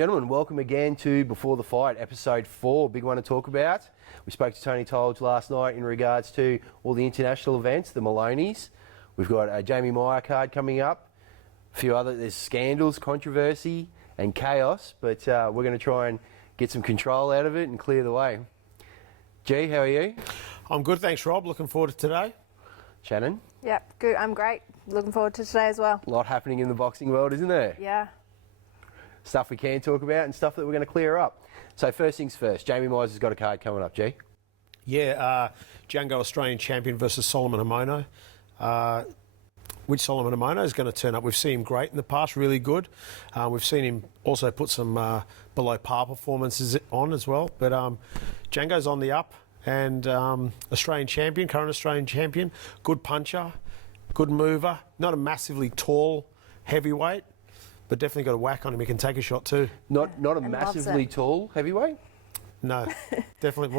gentlemen, welcome again to Before the Fight, episode 4. Big one to talk about. We spoke to Tony Tolge last night in regards to all the international events, the Maloney's. We've got a Jamie Meyer card coming up. A few other, there's scandals, controversy and chaos, but we're going to try and get some control out of it and clear the way. G, how are you? I'm good, thanks Rob. Looking forward to today. Shannon? Yep, good. I'm great. Looking forward to today as well. A lot happening in the boxing world, isn't there? Yeah. Stuff we can talk about and stuff that we're going to clear up. So first things first, Jamie Myers has got a card coming up, G. Yeah, Django Australian champion versus Solomon Hamono. Which Solomon Hamono is going to turn up? We've seen him great in the past, really good. We've seen him also put some below par performances on as well. But Django's on the up and Australian champion, current Australian champion, good puncher, good mover, not a massively tall heavyweight, but definitely got a whack on him. He can take a shot too. Not a massively tall heavyweight? No, definitely.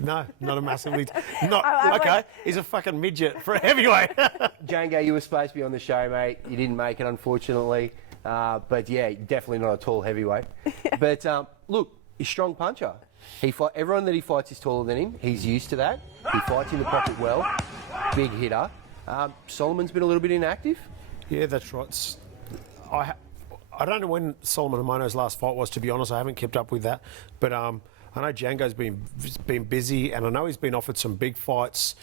No, not a massively. Okay, he's a fucking midget for a heavyweight. Django, you were supposed to be on the show, mate. You didn't make it, unfortunately. But yeah, definitely not a tall heavyweight. But look, he's a strong puncher. Everyone that he fights is taller than him. He's used to that. He fights in the pocket well. Big hitter. Solomon's been a little bit inactive. Yeah, that's right. I don't know when Solomon Hamono's last fight was, to be honest. I haven't kept up with that. But I know Django's been busy, and I know he's been offered some big fights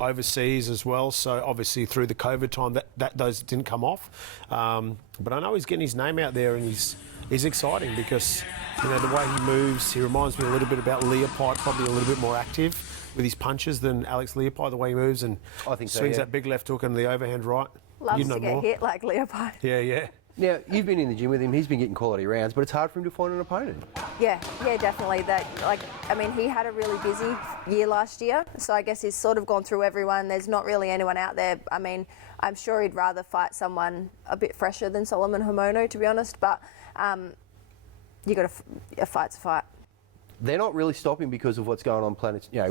overseas as well. So obviously through the COVID time, those didn't come off. But I know he's getting his name out there, and he's exciting because the way he moves, he reminds me a little bit about Leopold, probably a little bit more active with his punches than Alex Leopold, the way he moves and I think so, swings yeah. that big left hook and the overhand right. Loves to get hit like Leopold. Yeah. Now, you've been in the gym with him. He's been getting quality rounds, but it's hard for him to find an opponent. Yeah, definitely. He had a really busy year last year, so I guess he's sort of gone through everyone. There's not really anyone out there. I mean, I'm sure he'd rather fight someone a bit fresher than Solomon Hamono, to be honest, but a fight's a fight. They're not really stopping because of what's going on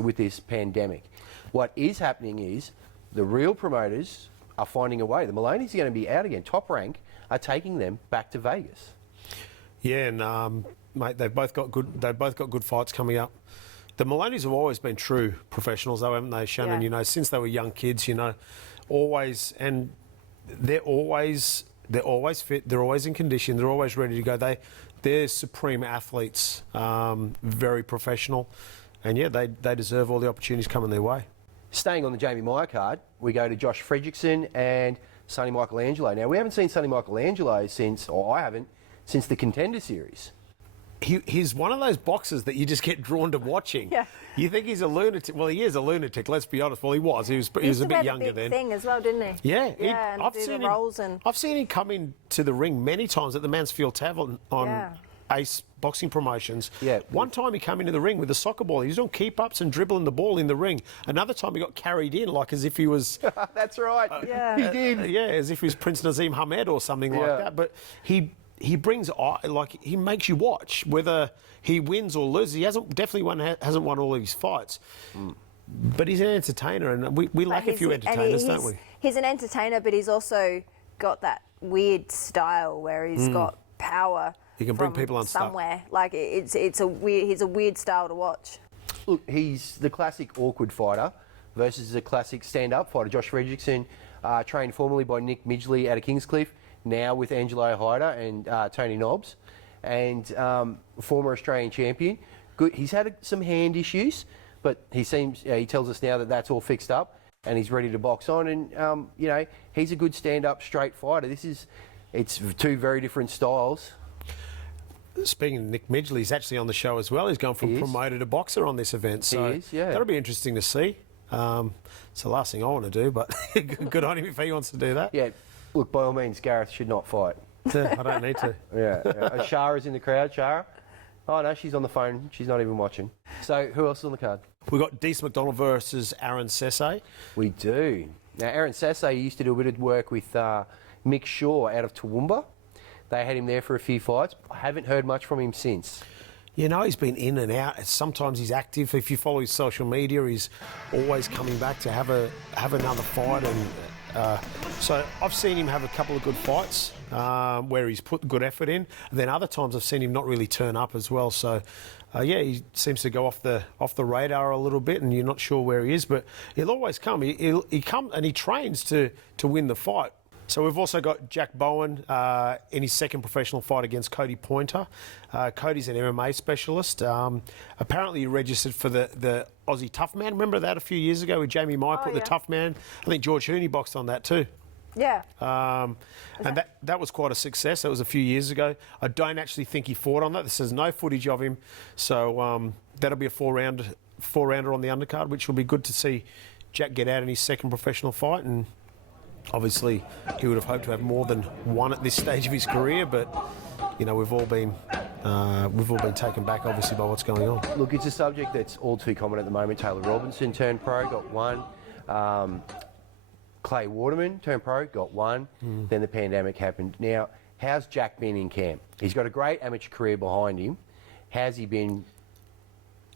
with this pandemic. What is happening is the real promoters are finding a way. The Maloney's are going to be out again. Top Rank are taking them back to Vegas. Yeah, and mate, they've both got good fights coming up. The Maloney's have always been true professionals, though, haven't they, Shannon? Yeah. Since they were young kids, always, and they're always fit. They're always in condition. They're always ready to go. They're supreme athletes, very professional, and yeah, they deserve all the opportunities coming their way. Staying on the Jamie Meyer card, we go to Josh Fredrickson and Sonny Michelangelo. Now, we haven't seen Sonny Michelangelo I haven't, since the Contender Series. He's one of those boxers that you just get drawn to watching. Yeah. You think he's a lunatic. Well, he is a lunatic, let's be honest. Well, he was. He was a bit younger then. Thing as well, didn't he? Yeah. And I've seen him come into the ring many times at the Mansfield Tavern on Ace Boxing Promotions. Yeah. One time he came into the ring with a soccer ball. He was doing keep-ups and dribbling the ball in the ring. Another time he got carried in like as if he was... That's right. Yeah. He did. Yeah, as if he was Prince Nazim Hamed or something like that. But he brings, he makes you watch whether he wins or loses. He hasn't won all of his fights. But he's an entertainer, and we lack a few entertainers, don't we? He's an entertainer, but he's also got that weird style where he's got power. He can bring people unstuck. Somewhere. Like he's a weird style to watch. Look, he's the classic awkward fighter versus the classic stand-up fighter. Josh Fredrickson, trained formerly by Nick Midgley out of Kingscliff, now with Angelo Hyder and Tony Nobbs, and former Australian champion. Good. He's had some hand issues, but he tells us now that that's all fixed up and he's ready to box on. And he's a good stand-up, straight fighter. It's two very different styles. Speaking of Nick Midgley, he's actually on the show as well. He's gone from promoter to boxer on this event. So that'll be interesting to see. It's the last thing I want to do, but good on him if he wants to do that. Yeah, look, by all means, Gareth should not fight. I don't need to. Yeah. Shara's in the crowd. Shara? Oh, no, she's on the phone. She's not even watching. So who else is on the card? We've got Dees McDonald versus Aaron Sesse. We do. Now, Aaron Sesse used to do a bit of work with Mick Shaw out of Toowoomba. They had him there for a few fights. I haven't heard much from him since. He's been in and out. Sometimes he's active. If you follow his social media, he's always coming back to have another fight. And So I've seen him have a couple of good fights where he's put good effort in, and then other times I've seen him not really turn up as well. So he seems to go off the radar a little bit, and you're not sure where he is, but he'll always come. He comes and he trains to win the fight. So we've also got Jack Bowen in his second professional fight against Cody Pointer. Cody's an MMA specialist. Apparently he registered for the Aussie Tough Man. Remember that a few years ago with Jamie Mai put the Tough Man? I think George Hooney boxed on that too. Yeah. And that was quite a success. That was a few years ago. I don't actually think he fought on that. There's no footage of him. So that'll be a four-rounder on the undercard, which will be good to see Jack get out in his second professional fight. And obviously, he would have hoped to have more than one at this stage of his career, but you know we've all been taken back, obviously, by what's going on. Look, it's a subject that's all too common at the moment. Taylor Robinson turned pro, got one. Clay Waterman turned pro, got one. Then the pandemic happened. Now, how's Jack been in camp? He's got a great amateur career behind him. How's he been?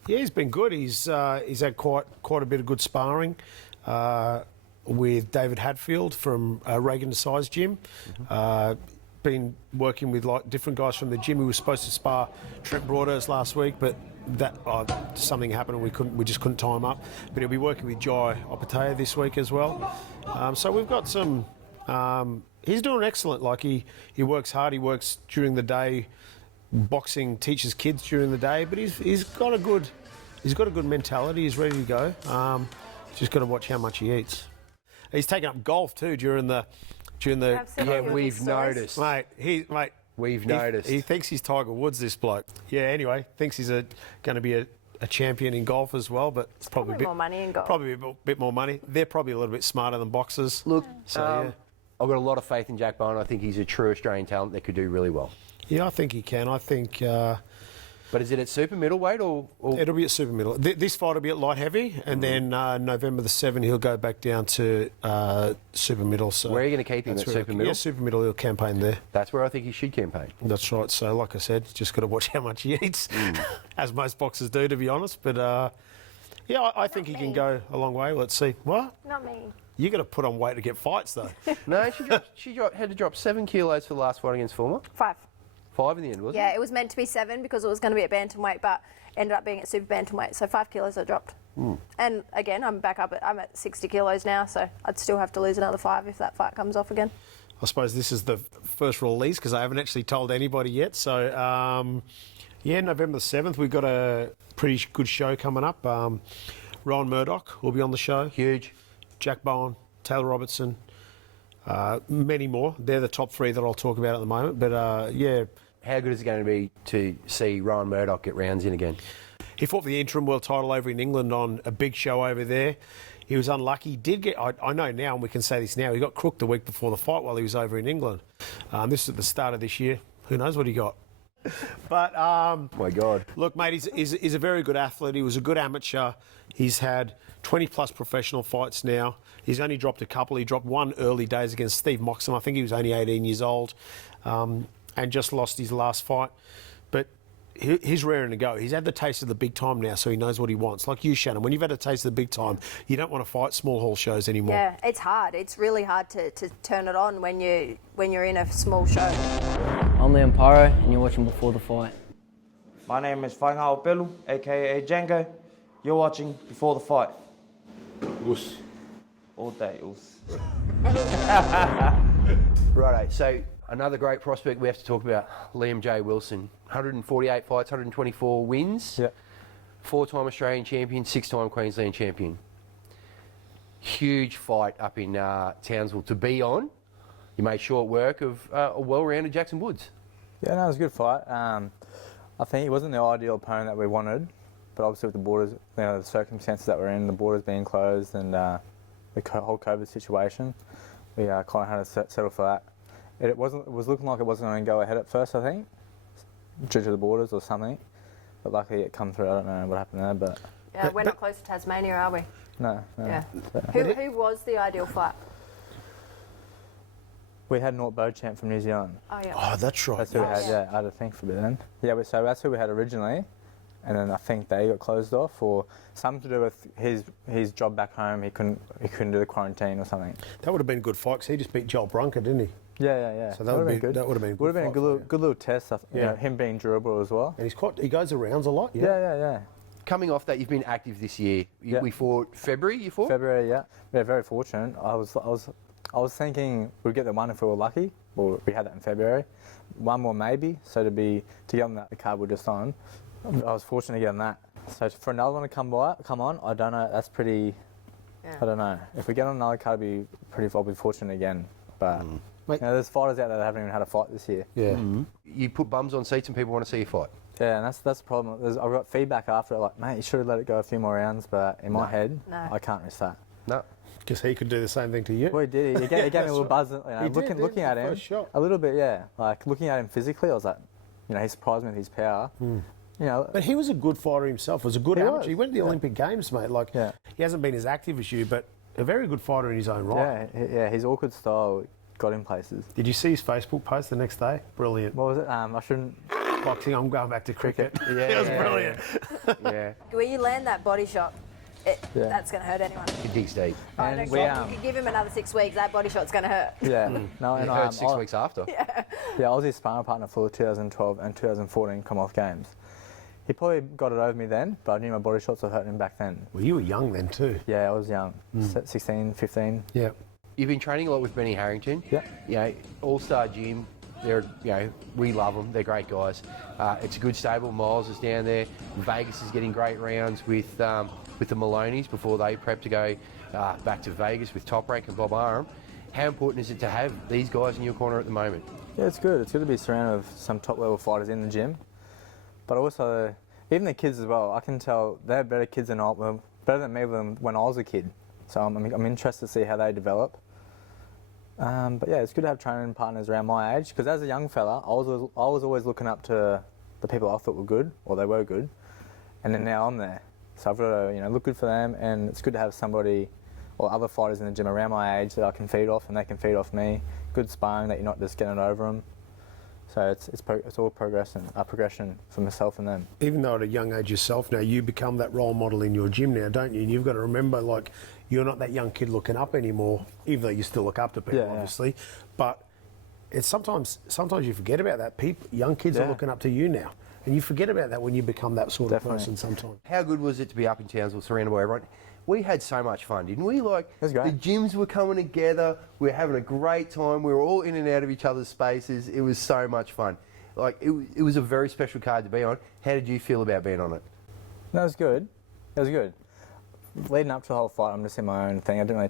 Yeah, he's been good. He's had quite a bit of good sparring. With David Hadfield from Reagan Size Gym. Been working with different guys from the gym. He was supposed to spar Trent Broadhurst last week, but that something happened and we just couldn't time up. But he'll be working with Jai Opatea this week as well. So we've got some. He's doing excellent. Like he works hard. He works during the day. Boxing teaches kids during the day, but he's got a good mentality. He's ready to go. Just got to watch how much he eats. He's taken up golf too during the. Yeah, we've noticed, We've noticed. He thinks he's Tiger Woods, this bloke. Yeah. Anyway, thinks he's going to be a champion in golf as well, but it's probably a bit more money in golf. Probably a bit more money. They're probably a little bit smarter than boxers. Look, yeah. I've got a lot of faith in Jack Bowen. I think he's a true Australian talent that could do really well. Yeah, I think he can. I think. But is it at super middleweight or? It'll be at super middle. This fight will be at light heavy, and then November the 7th he'll go back down to super middle. So where are you going to keep him, at super middle? Yeah, super middle. He'll campaign there. That's where I think he should campaign. That's right. So, like I said, just got to watch how much he eats, as most boxers do, to be honest. But yeah, I think he can go a long way. Let's see. What? Not me. You got to put on weight to get fights, though. No, she had to drop 7 kilos for the last fight against Fulmer. 5. 5 in the end, wasn't it? Yeah, it was meant to be 7 because it was going to be at bantamweight, but ended up being at super bantamweight. So 5 kilos I dropped. And again, I'm at 60 kilos now, so I'd still have to lose another 5 if that fight comes off again. I suppose this is the first release because I haven't actually told anybody yet. So, yeah, November the 7th, we've got a pretty good show coming up. Rowan Murdoch will be on the show. Huge. Jack Bowen, Taylor Robertson, many more. They're the top 3 that I'll talk about at the moment. But, yeah. How good is it going to be to see Rowan Murdoch get rounds in again? He fought for the interim world title over in England on a big show over there. He was unlucky. He did get, I know now, and we can say this now, he got crooked the week before the fight while he was over in England. This is at the start of this year. Who knows what he got? But, My God. Look, mate, he's a very good athlete. He was a good amateur. He's had 20-plus professional fights now. He's only dropped a couple. He dropped one early days against Steve Moxham. I think he was only 18 years old and just lost his last fight. But he's raring to go. He's had the taste of the big time now, so he knows what he wants. Like you, Shannon, when you've had a taste of the big time, you don't want to fight small hall shows anymore. Yeah, it's hard. It's really hard to turn it on when you're in a small show. I'm Liam Pyro, and you're watching Before the Fight. My name is Whaingao Pelu, aka Django. You're watching Before the Fight. Us. All day, us. Righto, so another great prospect we have to talk about, Liam J. Wilson. 148 fights, 124 wins. Yeah. 4-time Australian champion, 6-time Queensland champion. Huge fight up in Townsville to be on. You made short work of a well-rounded Jackson Woods. Yeah, no, it was a good fight. I think he wasn't the ideal opponent that we wanted, but obviously with the borders, the circumstances that we're in, the borders being closed and the whole COVID situation, we kind of had to settle for that. It was looking like it wasn't going to go ahead at first, I think, due to the borders or something. But luckily it come through. I don't know what happened there, but Yeah, we're not close to Tasmania, are we? no. Yeah. So, Who was the ideal fight? we had Nort Beauchamp from New Zealand. Oh, yeah. Oh, that's right. That's who we had. yeah. Yeah, I had to think for a bit then. Yeah, so that's who we had originally, and then I think they got closed off, or something to do with his job back home. He couldn't do the quarantine or something. That would have been good fight 'cause he just beat Joel Brunker, didn't he? Yeah. So that would have been good. That would have been a good Would have been a fight good for little, you. good little test. You Yeah. know, him being durable as well. And he goes around a lot. Yeah. Coming off that, you've been active this year. Yeah. We fought February. You fought. February, yeah. Yeah, very fortunate. I was thinking we'd get the one if we were lucky. Well, we had that in February. One more maybe. So to get on that the card we're just on, I was fortunate to get on that. So for another one to come on, I don't know. That's pretty. Yeah. I don't know. If we get on another card, I'll be fortunate again. But Mate- there's fighters out there that haven't even had a fight this year. Yeah. You put bums on seats and people want to see you fight. Yeah, and that's the problem. I've got feedback after it, like, mate, you should have let it go a few more rounds. But in my head, No. I can't risk that. No. Because he could do the same thing to you. Well, he did. He gave me a little buzz. You know, He did, didn't looking he? at him, First shot. a little bit, yeah. Like looking at him physically, I was like, you know, he surprised me with his power. You know, But he was a good fighter himself. Was a good He amateur. was. He went to the Olympic Games, mate. Like, Yeah. he hasn't been as active as you, but a very good fighter in his own right. yeah, his awkward style got him places. Did you see his Facebook post the next day? Brilliant. What was it? I shouldn't. Boxing, I'm going back to cricket. Yeah, It was yeah, brilliant. Yeah. Where you land that body shot, Yeah. that's going to hurt anyone. It digs deep. I And don't we, care. You could give him another 6 weeks, that body shot's going to hurt. Yeah, no, It and hurt 6 I- weeks after. Yeah, I was his sparring partner for the 2012 and 2014 Commonwealth Games. He probably got it over me then, but I knew my body shots were hurting him back then. Well, you were young then too. Yeah, I was young, 16, 15. Yeah. You've been training a lot with Benny Harrington. Yeah. You know, All-Star Gym. We love them. They're great guys. It's a good stable. Miles is down there. Vegas is getting great rounds with the Maloneys before they prep to go back to Vegas with Top Rank and Bob Arum. How important is it to have these guys in your corner at the moment? Yeah, it's good. It's good to be surrounded with some top-level fighters in the gym. But also, even the kids as well, I can tell they're better kids than better than me when I was a kid. So I'm interested to see how they develop. But yeah, it's good to have training partners around my age, because as a young fella, I was always looking up to the people I thought were good, or they were good, and then now I'm there. So I've got to look good for them, and it's good to have somebody or other fighters in the gym around my age that I can feed off, and they can feed off me. Good sparring, that you're not just getting over them. So it's all progression for myself and them. Even though at a young age yourself now, you become that role model in your gym now, don't you? And you've got to remember, like, you're not that young kid looking up anymore, even though you still look up to people, Yeah. obviously. But it's sometimes you forget about that. Young kids are Yeah. looking up to you now. And you forget about that when you become that sort Definitely. of person sometimes. How good was it to be up in Townsville, surrounded by everyone? We had so much fun, didn't we? Like, was great. the gyms were coming together. We were having a great time. We were all in and out of each other's spaces. It was so much fun. Like, it was a very special card to be on. How did you feel about being on it? No, it was good. It was good. Leading up to the whole fight, I'm just in my own thing. I didn't really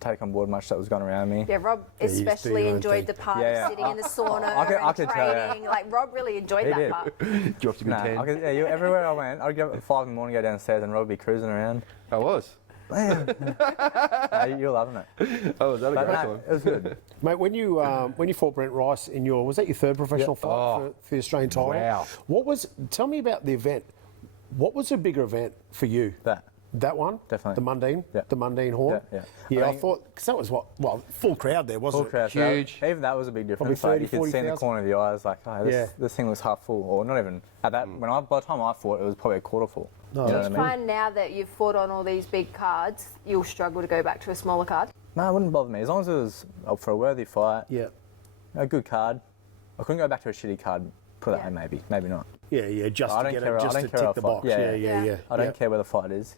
take on board much that was going around me. Yeah, Rob you just do especially your own enjoyed thing. the part Yeah, of sitting in the sauna I could and tell, yeah. training. Like, Rob really enjoyed He that did. part. Dropped a good 10. Everywhere I went, I'd get up at 5 in the morning, go downstairs, and Rob would be cruising around. I was. You're loving it. Oh, was that a But great no, time? it was good. Mate, when you fought Brent Rice was that your third professional fight for the Australian title? Wow. Tell me about the event. What was a bigger event for you? That one? Definitely. The Mundine? Yeah. The Mundine Horn? Yeah. I thought, because that was full crowd there, wasn't Full crowd. it? So Huge. even that was a big difference. Probably Like, you could see in the 40,000. corner of the eyes, like, oh, this thing was half full, or not even at that. By the time I fought, it was probably a quarter full. No. You know Do what I you mean? find now that you've fought on all these big cards, you'll struggle to go back to a smaller card? No, it wouldn't bother me as long as it was up for a worthy fight, Yeah. a good card. I couldn't go back to a shitty card. Put that Yeah. way, maybe not. Yeah, just I to don't get care- it, I just don't to care tick how the far- box. yeah. Yeah. I don't care where the fight is,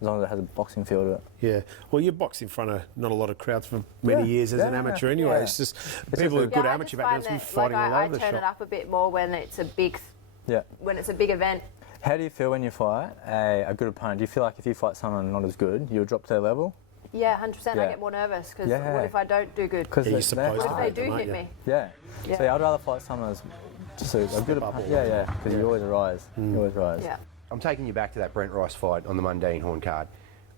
as long as it has a boxing feel to it. Yeah. Well, you boxed in front of not a lot of crowds for many Yeah. years as an Yeah. amateur anyway. Yeah. It's just It's people who are just good I amateur just find backgrounds been that, fighting like, all I over the turn it shop. up a bit more when it's a big Yeah. event. How do you feel when you fight a good opponent? Do you feel like if you fight someone not as good, you'll drop to their level? Yeah, 100%. I Yeah. get more nervous because Yeah. what if I don't do good? Because Yeah, you're supposed What to if they hate do them, hit aren't me? Yeah. Yeah. So I'd rather fight someone that's just a good up opponent. all Yeah, because you always rise. You always rise. Yeah. I'm taking you back to that Brent Rice fight on the Mundine Horn card.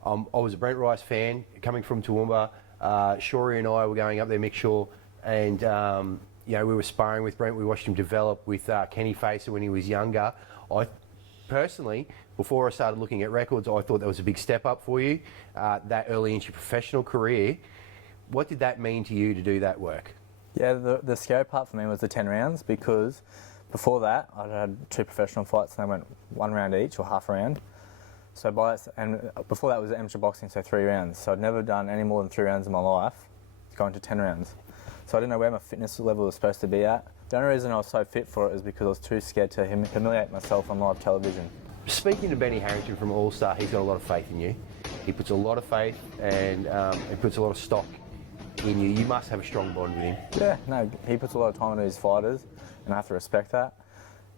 I was a Brent Rice fan coming from Toowoomba. Shorey and I were going up there, Mick Shaw, and we were sparring with Brent. We watched him develop with Kenny Facer when he was younger. I personally, before I started looking at records, I thought that was a big step up for you, that early into your professional career. What did that mean to you to do that work? Yeah, the scary part for me was the 10 rounds because Before that, I'd had 2 professional fights and they went 1 round each or half a round. So before that was amateur boxing, so 3 rounds. So I'd never done any more than 3 rounds in my life, going to 10 rounds. So I didn't know where my fitness level was supposed to be at. The only reason I was so fit for it is because I was too scared to humiliate myself on live television. Speaking to Benny Harrington from All Star, he's got a lot of faith in you. He puts a lot of faith and he puts a lot of stock in you. You must have a strong bond with him. Yeah, no, he puts a lot of time into his fighters, and I have to respect that.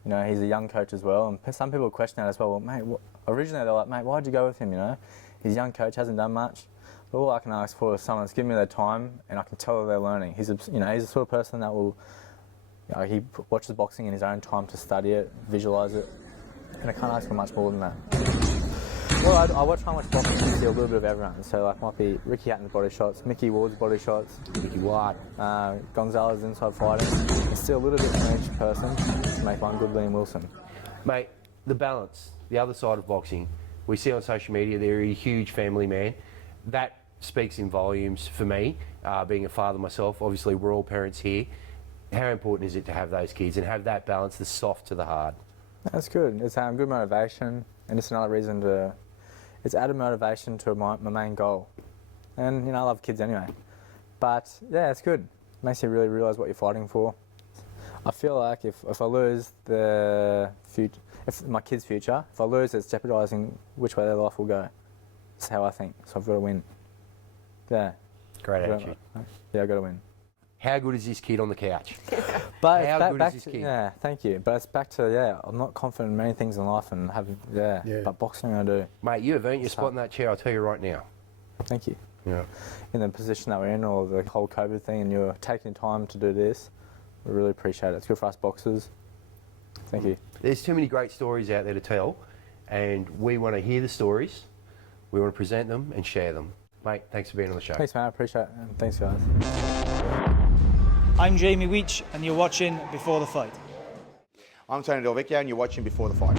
You know, he's a young coach as well, and some people question that as well. Well, mate, originally they're like, mate, why'd you go with him? You know, he's a young coach, hasn't done much. But all I can ask for is someone to give me their time, and I can tell that they're learning. He's the sort of person that will, he watches boxing in his own time to study it, visualise it, and I can't ask for much more than that. Well, I watch how much boxing to see a little bit of everyone. So like might be Ricky Hatton's body shots, Mickey Ward's body shots, Mickey White, Gonzalez inside fighting, and still a little bit from each person to make one good Liam Wilson. mate. The balance, the other side of boxing, we see on social media. They're a huge family man. That speaks in volumes for me. Being a father myself, obviously we're all parents here. How important is it to have those kids and have that balance, the soft to the hard? That's good. It's good motivation, and it's another reason to. It's added motivation to my main goal. And, I love kids anyway. But, yeah, it's good. It makes you really realise what you're fighting for. I feel like if I lose if my kids' future, if I lose, it's jeopardising which way their life will go. That's how I think. So I've got to win. Yeah. Great attitude. Yeah, I've got to win. How good is this kid on the couch? But How good is this kid? Yeah, thank you. But it's back to, I'm not confident in many things in life and but boxing I do. Mate, you have earned your spot in that chair, I'll tell you right now. Thank you. Yeah. In the position that we're in, or the whole COVID thing, and you're taking time to do this, we really appreciate it. It's good for us boxers. Thank you. There's too many great stories out there to tell, and we want to hear the stories, we want to present them and share them. Mate, thanks for being on the show. Thanks, man. I appreciate it. And thanks, guys. I'm Jamie Weech, and you're watching Before the Fight. I'm Tony Delvecchio, and you're watching Before the Fight.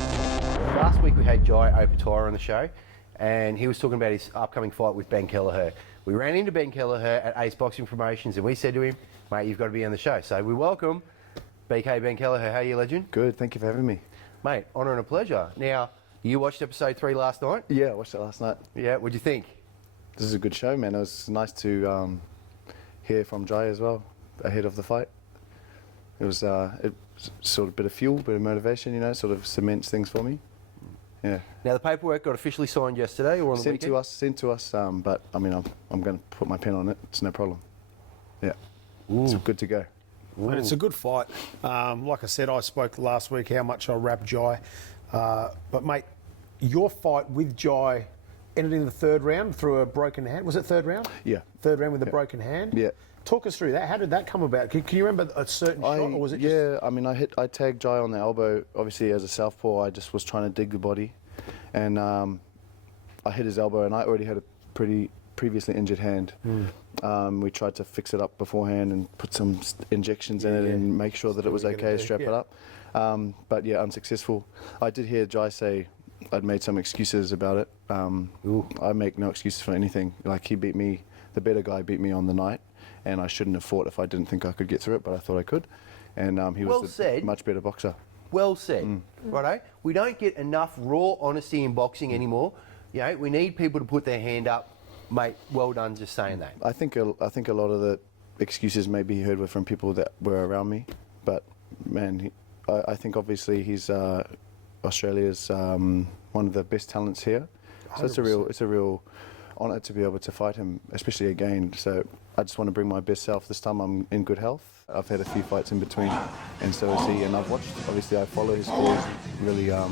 Last week we had Tszyu on the show, and he was talking about his upcoming fight with Ben Kelleher. We ran into Ben Kelleher at Ace Boxing Promotions, and we said to him, mate, you've got to be on the show. So we welcome BK Ben Kelleher. How are you, legend? Good, thank you for having me. Mate, honour and a pleasure. Now, you watched episode 3 last night? Yeah, I watched it last night. Yeah, what'd you think? This is a good show, man. It was nice to hear from Tszyu as well ahead of the fight. It was sort of a bit of fuel, bit of motivation, sort of cements things for me. Yeah. Now, the paperwork got officially signed yesterday or on the weekend? Sent to us, but I mean, I'm going to put my pen on it. It's no problem. Yeah. It's good to go. And it's a good fight. Like I said, I spoke last week how much I rap Tszyu. But, mate, your fight with Tszyu ended in the 3rd round through a broken hand. Was it 3rd round? Yeah. 3rd round with a broken hand? Yeah. Talk us through that. How did that come about? Can you remember a certain shot, or was it just... Yeah, I mean, I tagged Tszyu on the elbow. Obviously, as a southpaw, I just was trying to dig the body. And I hit his elbow, and I already had a pretty previously injured hand. We tried to fix it up beforehand and put some injections in it and make sure that it was okay to strap it up. But yeah, unsuccessful. I did hear Tszyu say I'd made some excuses about it. I make no excuses for anything. Like, he beat me, the better guy beat me on the night, and I shouldn't have fought if I didn't think I could get through it, but I thought I could. And he was a much better boxer. Well said. Righto? We don't get enough raw honesty in boxing anymore. We need people to put their hand up. Mate, well done just saying that. I think a lot of the excuses maybe he heard were from people that were around me, but man, I think obviously he's Australia's one of the best talents here. So it's a real honour to be able to fight him, especially again. So I just want to bring my best self. This time I'm in good health. I've had a few fights in between, and so is he. And I've watched. Obviously, I follow his career. Really, our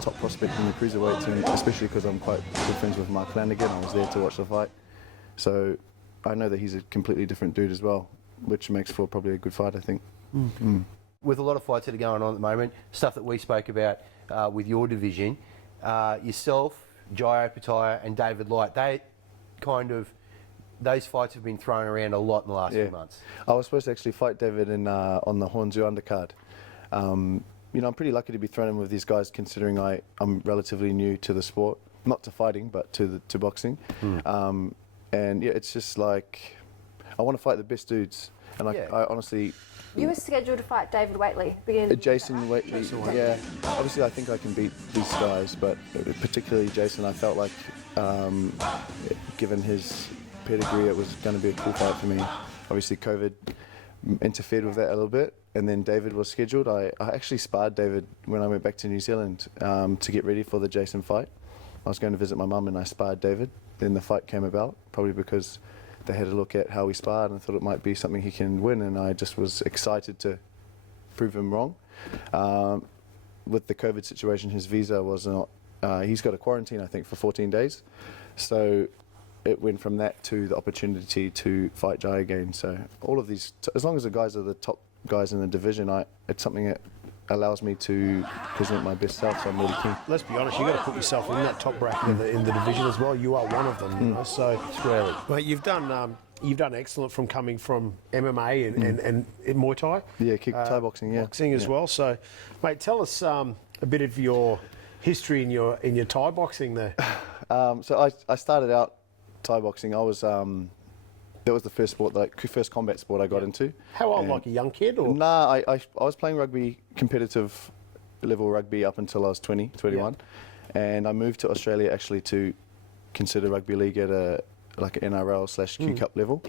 top prospect in the cruiserweights, and especially because I'm quite good friends with Mark Flanagan. I was there to watch the fight, so I know that he's a completely different dude as well, which makes for probably a good fight, I think. With a lot of fights that are going on at the moment, stuff that we spoke about with your division, yourself, Tszyu, and David Light, those fights have been thrown around a lot in the last few months. I was supposed to actually fight David on the Tszyu undercard. I'm pretty lucky to be thrown in with these guys, considering I'm relatively new to the sport, not to fighting, but to boxing. And yeah, it's just like I want to fight the best dudes, and I honestly, You were scheduled to fight David Waitley beginning of the year, Jason right? Waitley, yeah. Obviously, I think I can beat these guys, but particularly Jason, I felt like, given his pedigree, it was going to be a cool fight for me. Obviously, COVID interfered with that a little bit, and then David was scheduled. I actually sparred David when I went back to New Zealand to get ready for the Jason fight. I was going to visit my mum, and I sparred David. Then the fight came about, probably because they had a look at how we sparred and thought it might be something he can win, and I just was excited to prove him wrong. With the COVID situation, his visa was not, he's got a quarantine, I think, for 14 days. So it went from that to the opportunity to fight Jai again. So all of these, as long as the guys are the top guys in the division, it's something that allows me to present my best self, so I'm really keen. Let's be honest, you've got to put yourself in that top bracket in the division as well. You are one of them, you know, so Squarely. mate, you've done excellent from coming from MMA and Muay Thai. Yeah, Thai boxing, yeah. Boxing as well. So, mate, tell us a bit of your history in your Thai boxing there. So I started out Thai boxing. I was that was the first sport, first combat sport I got into. How old, like a young kid? Or? Nah, I was playing rugby, competitive level rugby up until I was 20, 21. And I moved to Australia actually to consider rugby league at an NRL/Q Cup level.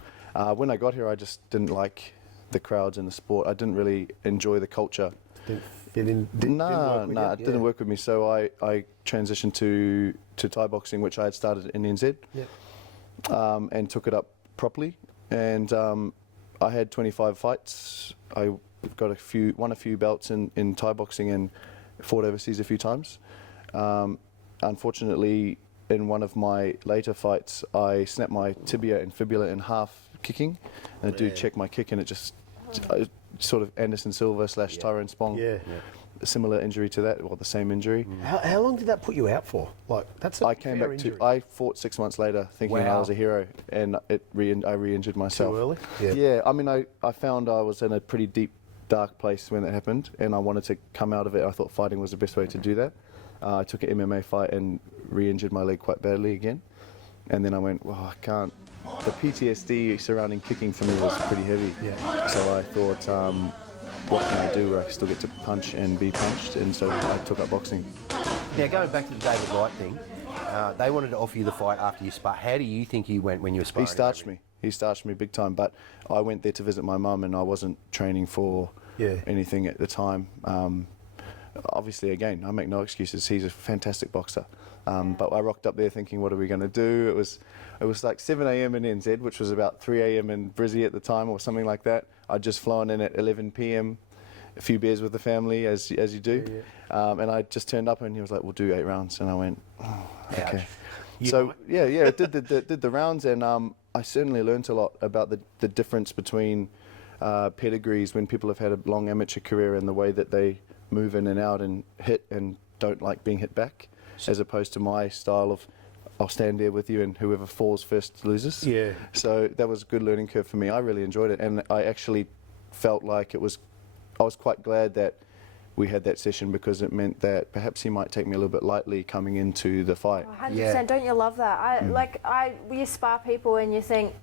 When I got here, I just didn't like the crowds and the sport. I didn't really enjoy the culture. Didn't fit in? It didn't work with me. So I transitioned to Thai boxing, which I had started in NZ, and took it up properly. And I had 25 fights. I got won a few belts in Thai boxing and fought overseas a few times. Unfortunately, in one of my later fights, I snapped my tibia and fibula in half kicking, and a dude checked my kick, and it just sort of Anderson Silva / Tyrone Spong. A similar injury to that, or the same injury. How long did that put you out for? Like, that's a I came fair back injury. I fought 6 months later thinking I was a hero, and I re-injured myself. Too early? Yeah, I mean, I found I was in a pretty deep, dark place when it happened, and I wanted to come out of it. I thought fighting was the best way to do that. I took an MMA fight and re-injured my leg quite badly again. And then I went, well, I can't. The PTSD surrounding kicking for me was pretty heavy. So I thought, what can I do where I still get to punch and be punched? And so I took up boxing. Now, going back to the David Light thing, they wanted to offer you the fight after you sparred. How do you think you went when you were sparring? He starched me big time, but I went there to visit my mum, and I wasn't training for anything at the time. Obviously, again, I make no excuses. He's a fantastic boxer. But I rocked up there thinking, what are we going to do? It was like 7 a.m. in NZ, which was about 3 a.m. in Brizzy at the time, or something like that. I'd just flown in at 11 p.m., a few beers with the family, as you do. And I just turned up, and he was like, we'll do 8 rounds. And I went, oh, okay. So, it did the rounds, and I certainly learnt a lot about the difference between pedigrees when people have had a long amateur career and the way that they move in and out and hit and don't like being hit back, as opposed to my style of I'll stand there with you and whoever falls first loses. So that was a good learning curve for me. I really enjoyed it, and I actually felt like I was quite glad that we had that session, because it meant that perhaps he might take me a little bit lightly coming into the fight. 100%. Don't you love that? You spar people and you think,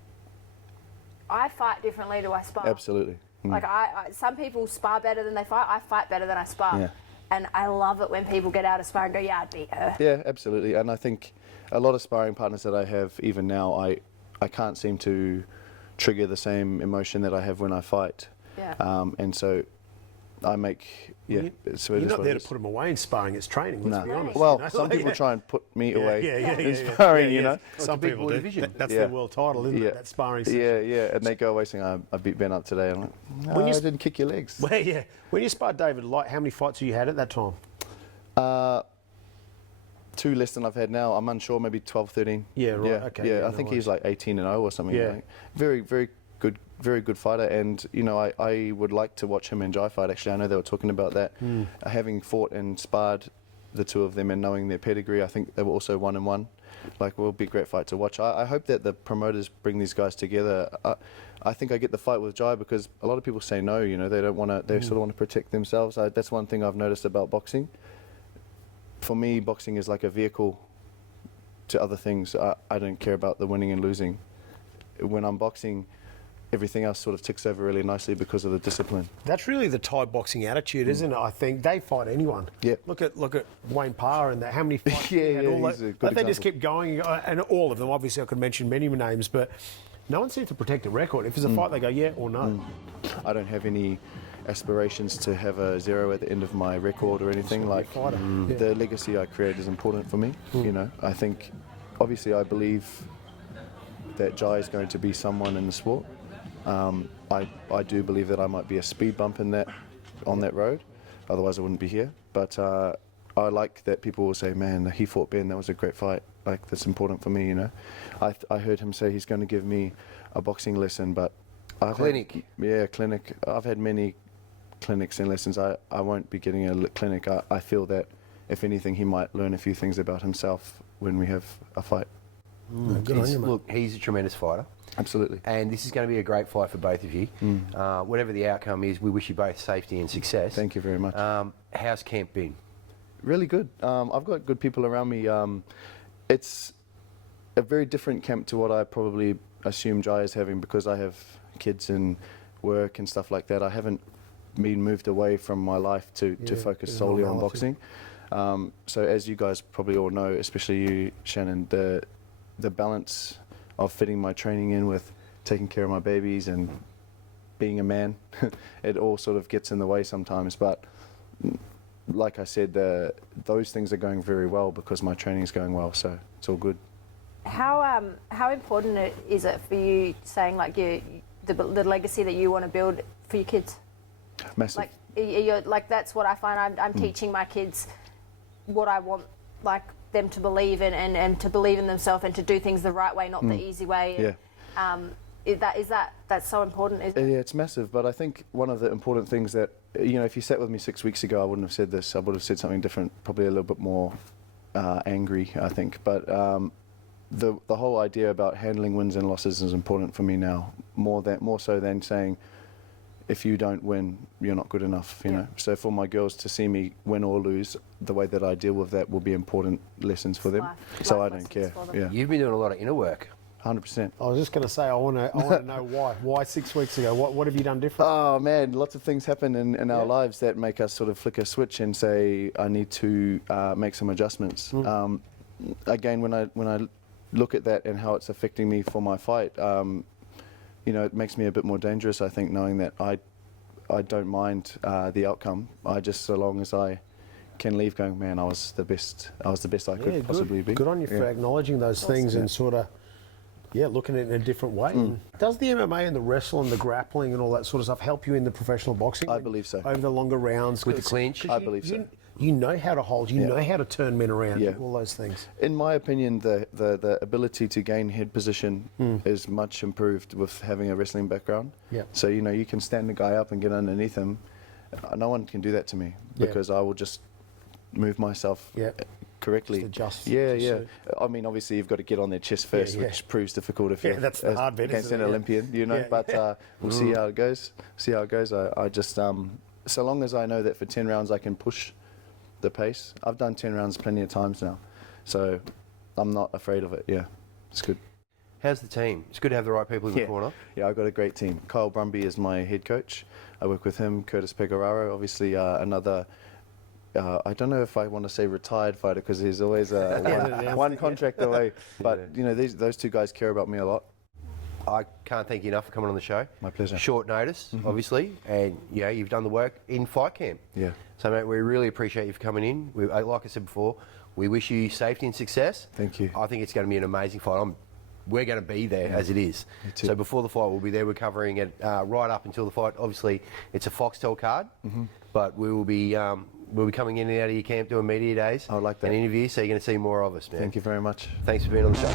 I fight differently to I spar. Absolutely. Like some people spar better than they fight. I fight better than I spar. And I love it when people get out of spar and go, yeah, I beat her. Yeah, absolutely. And I think a lot of sparring partners that I have, even now, I can't seem to trigger the same emotion that I have when I fight. And so I make, so you're not there to put them away in sparring, it's training, let's be honest. Well, some people try and put me away in sparring, you know. Some people do. That's their world title, isn't it? That sparring session. And they go away saying, I beat Ben up today. I'm like, no, I didn't kick your legs. Well, when you sparred David Light, how many fights have you had at that time? 2 less than I've had now. I'm unsure, maybe 12, 13. Okay. I think he's like 18-0 or something. Like. Very, very good fighter, and you know, I would like to watch him and Jai fight. Actually, I know they were talking about that. Having fought and sparred the two of them and knowing their pedigree, I think they were also 1-1. Like, will be a great fight to watch. I hope that the promoters bring these guys together. I think I get the fight with Jai because a lot of people say no. You know, they don't want to. They sort of want to protect themselves. That's one thing I've noticed about boxing. For me, boxing is like a vehicle to other things. I don't care about the winning and losing. When I'm boxing, everything else sort of ticks over really nicely because of the discipline. That's really the Thai boxing attitude, isn't it? I think they fight anyone. Yeah. Look at Wayne Parr and how many fights he had. All he's a good but they just example. keep going, and all of them. Obviously, I could mention many names, but no one seems to protect a record. If there's a fight, they go yeah or no. I don't have any aspirations to have a 0 at the end of my record or anything. Like the legacy I create is important for me. You know, I think, obviously, I believe that Jai is going to be someone in the sport. I do believe that I might be a speed bump on that road, otherwise I wouldn't be here. But I like that people will say, man, he fought Ben, that was a great fight. Like, that's important for me, you know. I heard him say he's going to give me a boxing lesson, but Clinic. Clinic. I've had many clinics and lessons. I won't be getting a clinic. I feel that, if anything, he might learn a few things about himself when we have a fight. Good on you, mate. Look, he's a tremendous fighter. Absolutely. And this is going to be a great fight for both of you. Whatever the outcome is, we wish you both safety and success. Thank you very much. How's camp been? Really good. I've got good people around me. It's a very different camp to what I probably assume Jai is having, because I have kids and work and stuff like that. I haven't been moved away from my life to focus solely on boxing. So as you guys probably all know, especially you, Shannon, the balance of fitting my training in with taking care of my babies and being a man, it all sort of gets in the way sometimes. But like I said, those things are going very well because my training is going well, so it's all good. How important is it for you, saying like the legacy that you want to build for your kids? Massive. Like like that's what I find. I'm teaching my kids what I want, like them to believe in and to believe in themselves and to do things the right way, not the easy way. That's so important, isn't it? Yeah, it's massive. But I think one of the important things that, you know, if you sat with me 6 weeks ago, I wouldn't have said this. I would have said something different, probably a little bit more angry, I think. But the whole idea about handling wins and losses is important for me now, more so than saying, if you don't win, you're not good enough, you know. So for my girls to see me win or lose, the way that I deal with that will be important lessons for them. So I don't care. Yeah, You've been doing a lot of inner work. 100%. I was just going to say, I want to know why. Why 6 weeks ago? What have you done different? Oh man, lots of things happen in our lives that make us sort of flick a switch and say, I need to make some adjustments. Again, when I look at that and how it's affecting me for my fight, you know, it makes me a bit more dangerous, I think, knowing that I don't mind the outcome. I just, so long as I can leave going, man, I was the best I could possibly be. Good on you for acknowledging those things and sort of, looking at it in a different way. And does the MMA and the wrestle and the grappling and all that sort of stuff help you in the professional boxing? I believe so. Over the longer rounds? With the clinch? I believe so. You know how to hold, you know how to turn men around, all those things. In my opinion, the ability to gain head position is much improved with having a wrestling background. Yeah. So, you know, you can stand the guy up and get underneath him. No one can do that to me because I will just move myself correctly. Just adjust. Yeah. I mean, obviously, you've got to get on their chest first, which proves difficult if you're that's the hard bit, against isn't an it? Olympian, you know. But we'll see how it goes. I just, so long as I know that for 10 rounds I can push the pace. I've done 10 rounds plenty of times now, so I'm not afraid of it. Yeah, it's good. How's the team? It's good to have the right people in the corner. Yeah, I've got a great team. Kyle Brumby is my head coach. I work with him. Curtis Pecoraro, obviously another, I don't know if I want to say retired fighter because he's always one contract away. But, you know, those two guys care about me a lot. I can't thank you enough for coming on the show. My pleasure. Short notice, obviously, and you've done the work in fight camp. Yeah. So, mate, we really appreciate you for coming in. Like I said before, we wish you safety and success. Thank you. I think it's going to be an amazing fight. We're going to be there as it is. Me too. So before the fight, we'll be there. We're covering it right up until the fight. Obviously, it's a Foxtel card, but we will be we'll be coming in and out of your camp doing media days. I like that. And interviews. So you're going to see more of us, man. Thank you very much. Thanks for being on the show.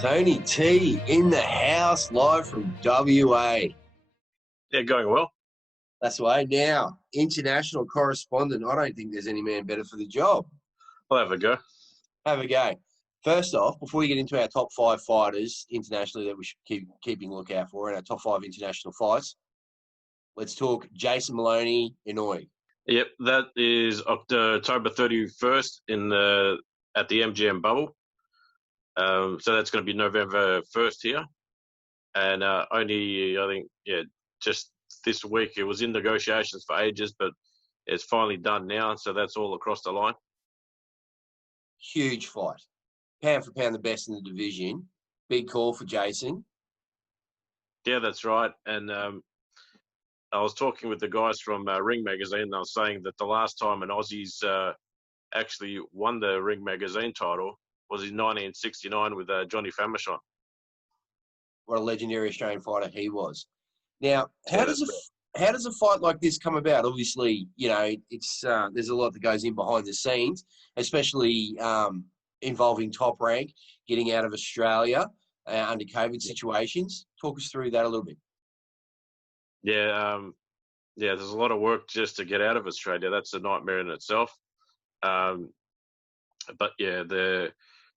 Tony T in the house, live from WA. Yeah, going well. That's the way. Now, international correspondent. I don't think there's any man better for the job. I'll have a go. Have a go. First off, before we get into our top 5 fighters internationally that we should keep keeping a lookout for and our top 5 international fights, let's talk Jason Maloney, Inouye. Yep, that is October 31st at the MGM bubble. So that's going to be November 1st here. And only, I think, just this week, it was in negotiations for ages, but it's finally done now. So that's all across the line. Huge fight. Pound for pound, the best in the division. Big call for Jason. Yeah, that's right. And I was talking with the guys from Ring Magazine. They were saying that the last time an Aussie's actually won the Ring Magazine title was in 1969 with Johnny Famechon. What a legendary Australian fighter he was. Now, how does a fight like this come about? Obviously, it's there's a lot that goes in behind the scenes, especially involving Top Rank, getting out of Australia under COVID situations. Talk us through that a little bit. Yeah, there's a lot of work just to get out of Australia. That's a nightmare in itself. But yeah, there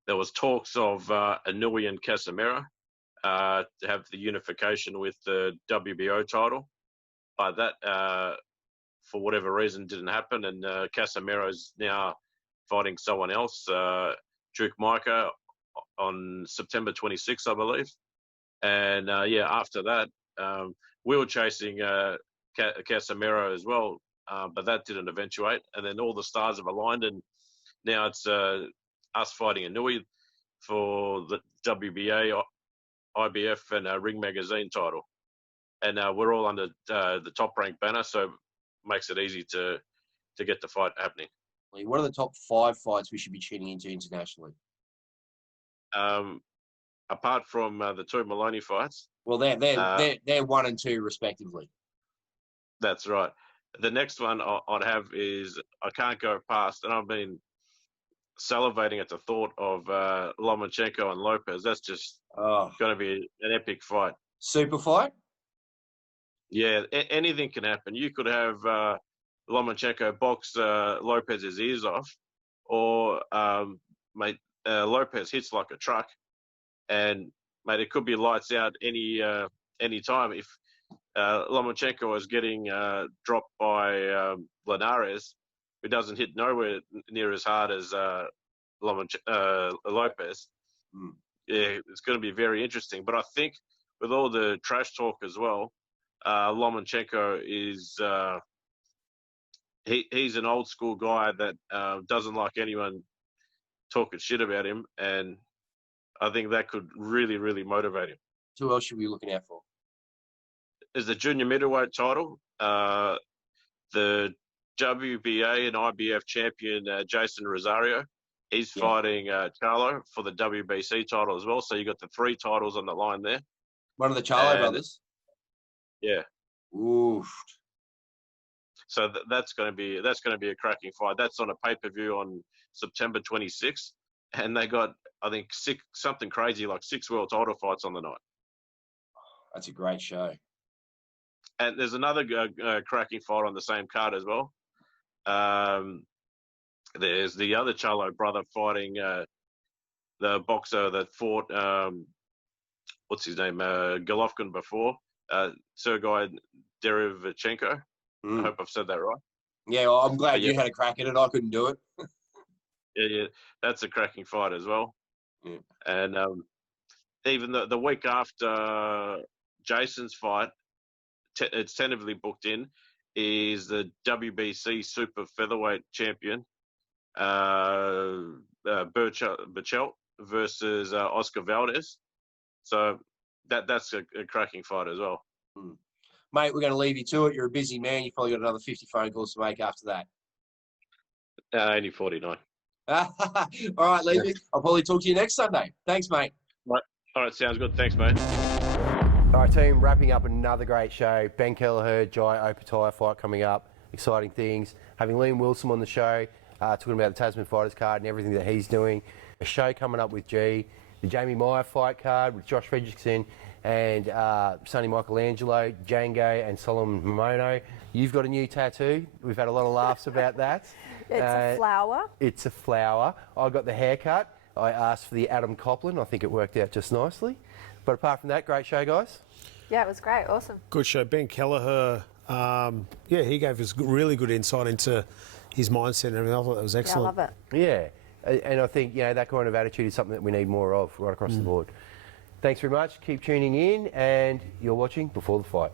was talks of Inouye and Casemiro to have the unification with the WBO title, but that for whatever reason didn't happen, and Casemiro's now fighting someone else, Duke Micah, on September 26th, I believe. And after that, we were chasing Casemiro as well, but that didn't eventuate. And then all the stars have aligned, and now it's us fighting Inouye for the WBA, IBF, and Ring Magazine title. And we're all under the Top Rank banner, so it makes it easy to get the fight happening. What are the top 5 fights we should be tuning into internationally? Apart from the 2 Maloney fights. Well, they're 1 and 2 respectively. That's right. The next one I'd have is I can't go past, and I've been salivating at the thought of Lomachenko and Lopez. That's just going to be an epic fight. Super fight? Yeah, anything can happen. You could have Lomachenko box Lopez's ears off, or Lopez hits like a truck, and mate, it could be lights out any time. If Lomachenko is getting dropped by Linares, who doesn't hit nowhere near as hard as Lopez. Yeah, it's going to be very interesting. But I think with all the trash talk as well, Lomachenko is he's an old school guy that doesn't like anyone talking shit about him, and I think that could really, really motivate him. Who else should we be looking out for? Is the junior middleweight title, the WBA and IBF champion Jason Rosario. He's fighting Charlo for the WBC title as well. So you got the 3 titles on the line there. One of the Charlo brothers. Yeah. Oof. So that's going to be a cracking fight. That's on a pay-per-view on September 26th, and they got, I think, something crazy like 6 world title fights on the night. That's a great show. And there's another cracking fight on the same card as well. There's the other Charlo brother fighting the boxer that fought, what's his name, Golovkin before, Sergei Derevchenko. I hope I've said that right. Yeah, well, I'm glad you had a crack at it. I couldn't do it. Yeah, that's a cracking fight as well. Yeah. And even the week after Jason's fight, it's tentatively booked in, is the WBC super featherweight champion, Burchell versus Oscar Valdez. So that's a cracking fight as well. Mate, we're going to leave you to it. You're a busy man. You've probably got another 50 phone calls to make after that. Only 49. All right, leave it. I'll probably talk to you next Sunday. Thanks, mate. Right. All right, sounds good. Thanks, mate. All right, team, wrapping up another great show. Ben Kelleher, Jai Opetaia fight coming up. Exciting things. Having Liam Wilson on the show, talking about the Tasman Fighters card and everything that he's doing. A show coming up with G. The Jamie Meyer fight card with Josh Fredrickson and Sonny Michelangelo, Django and Solomon Momono. You've got a new tattoo. We've had a lot of laughs about that. It's a flower. It's a flower. I got the haircut. I asked for the Adam Copland. I think it worked out just nicely. But apart from that, great show, guys. Yeah, it was great. Awesome. Good show. Ben Kelleher, he gave us really good insight into his mindset and everything. I thought that was excellent. Yeah, I love it. And I think that kind of attitude is something that we need more of right across the board. Thanks very much. Keep tuning in, and you're watching Before the Fight.